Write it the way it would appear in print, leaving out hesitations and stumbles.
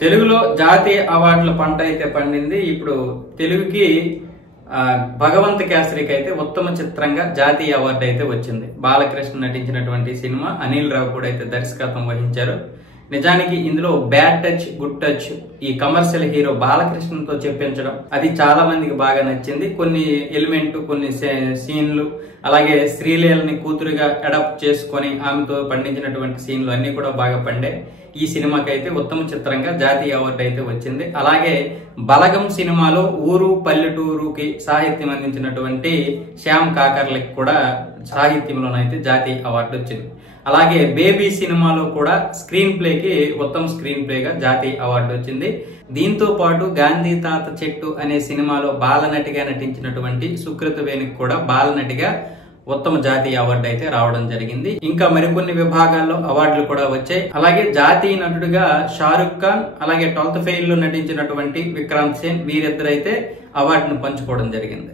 తెలుగులో జాతీయ అవార్డుల పంట అయితే పండింది. ఇప్పుడు తెలుగుకి భగవంత్ కేసరికి అయితే ఉత్తమ చిత్రంగా జాతీయ అవార్డు అయితే వచ్చింది. బాలకృష్ణ నటించినటువంటి సినిమా, అనిల్ రావు కూడా అయితే దర్శకత్వం వహించారు. నిజానికి ఇందులో బ్యాడ్ టచ్ గుడ్ టచ్ ఈ కమర్షియల్ హీరో బాలకృష్ణతో చెప్పించడం అది చాలా మందికి బాగా నచ్చింది. కొన్ని ఎలిమెంట్, కొన్ని సీన్లు, అలాగే శ్రీలీలని కూతురుగా అడాప్ట్ చేసుకొని ఆమెతో పండించినటువంటి సీన్లు అన్ని కూడా బాగా పండాయి. ఈ సినిమాకి అయితే ఉత్తమ చిత్రంగా జాతీయ అవార్డు అయితే వచ్చింది. అలాగే బలగం సినిమాలో ఊరు పల్లెటూరుకి సాహిత్యం అందించినటువంటి శ్యామ్ కాకర్లకి కూడా సాహిత్యంలోనైతే జాతీయ అవార్డు వచ్చింది. అలాగే బేబీ సినిమాలో కూడా స్క్రీన్ ప్లేకి ఉత్తమ స్క్రీన్ ప్లేగా జాతీయ అవార్డు వచ్చింది. దీంతో పాటు గాంధీ తాత చెట్టు అనే సినిమాలో బాలనటిగా నటించినటువంటి సుకృత వేణికి కూడా బాలనటిగా ఉత్తమ జాతీయ అవార్డు అయితే రావడం జరిగింది. ఇంకా మరికొన్ని విభాగాల్లో అవార్డులు కూడా వచ్చాయి. అలాగే జాతీయ నటుడిగా షారుఖ్ ఖాన్, అలాగే 12th ఫెయిల్ లో నటించినటువంటి విక్రాంత్ సేన్ వీరిద్దరైతే అవార్డును పంచుకోవడం జరిగింది.